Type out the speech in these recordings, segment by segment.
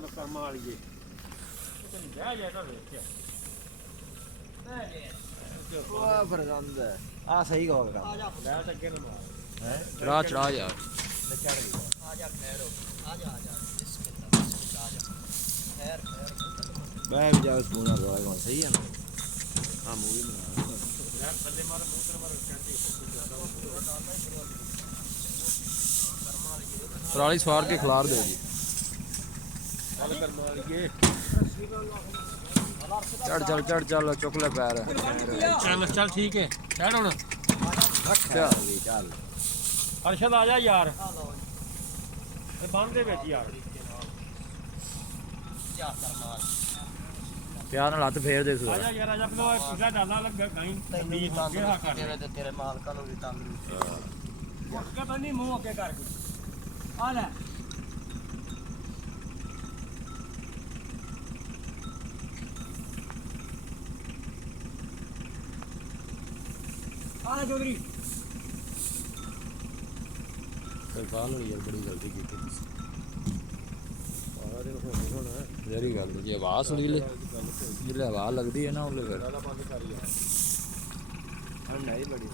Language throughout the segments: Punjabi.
ਚੱਲ ਕਰਮਾਂ ਵਾਲੀਏ ਜਾ ਜਾ ਤਾਂ ਵੇਖਿਆ ਵਾਹ ਫਰਜ਼ੰਦ ਹੈ ਆ ਸਹੀ ਗੋਲ ਕਰ ਲੈ ਤਾਂ ਅੱਗੇ ਨਾ ਮਾਰ ਹੈ ਚੜਾ ਯਾਰ ਤੇ ਚੜ ਗਈ ਆ ਜਾ ਖੈਰ ਆ ਜਾ ਬਿਸਮਿਲ੍ਲਾ ਆ ਜਾ ਖੈਰ ਮੈਂ ਵੀ ਜਾ ਸਕੂਲ ਨਾਲ ਰੋਇਆ ਸਹੀ ਹੈ ਨਾ ਆ ਮੂਵੀ ਬਣਾ ਯਾਰ ਥੱਲੇ ਮਾਰ ਮੂੰਹ ਤੇ ਮਾਰ ਕਹਿੰਦੀ ਪਰਾਲੀ ਸਵਾਰ ਕੇ ਖਿਲਾਰ ਦਿਓ ਜੀ ਚੱਲ ਕਰਮਾਂ ਵਾਲੀਏ ਚੱਲ ਚੁੱਕ ਲੈ ਪੈਰ ਚੱਲ ਠੀਕ ਹੈ ਚੜ ਹੁਣ ਅੱਛਾ ਚੱਲ ਅਰਸ਼ਦ ਆ ਜਾ ਯਾਰ ਇਹ ਬੰਨ ਦੇ ਵਿੱਚ ਯਾਰ ਜਾ ਕਰ ਮਾਰ ਪਿਆਰ ਨਾਲ ਹੱਥ ਫੇਰ ਦੇ ਆ ਜਾ ਯਾਰ ਆ ਜਾ ਪਹਿਲਾਂ ਪੁੱਛਾ ਡਾਲਾ ਲੱਗਾ ਗਾਈ ਤੈਨੂੰ ਵੀ ਤੰਦਰੁਸਤੀ ਦੇਵੇ ਤੇ ਤੇਰੇ ਮਾਲਕਾਂ ਨੂੰ ਵੀ ਤੰਦਰੁਸਤੀ ਅੱਗੇ ਬੰਨੀ ਮੂੰਹ ਅੱਗੇ ਕਰਕੇ ਆ ਲੈ ਆ ਚੌਧਰੀ ਸਰਕਾਰ ਨੂੰ ਯਾਰ ਬੜੀ ਗਲਤੀ ਕੀਤੀ ਤੁਸੀਂ ਸਾਰਾ ਦਿਨ ਹੋਣਾ ਜਿਹੜੀ ਗੱਲ ਜੀ ਆਵਾਜ਼ ਸੁਣੀ ਲੈ ਜਿਹੜੇ ਆਵਾਜ਼ ਲੱਗਦੀ ਹੈ ਨਾ ਉਹਲੇ ਫਿਰ ਪਹਿਲਾਂ ਬੰਦ ਕਰ ਯਾਰ ਠੰਡ ਹੈ ਬੜੀ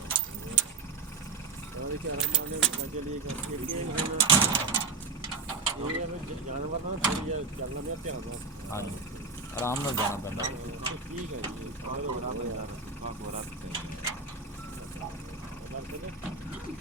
ਉਹਦੇ ਚਾਰਾਂ ਮਾਰਨੇ ਵਜੇ ਲਈ ਕਰਕੇ ਹੁਣ ਇਹ ਜਾਨਵਰ ਨਾ ਥੋੜੀ ਜਿਹਾ ਚੱਲਣਾ ਮੇਰਾ ਧਿਆਨ ਨਾਲ ਹਾਂਜੀ ਆਰਾਮ ਨਾਲ ਜਾਣਾ ਪੈਂਦਾ ਠੀਕ ਹੈ ਜੀ ਬੜਾ ਯਾਰ ਆ ਗੋਰਾ ਕਰਦੇ ਨੇ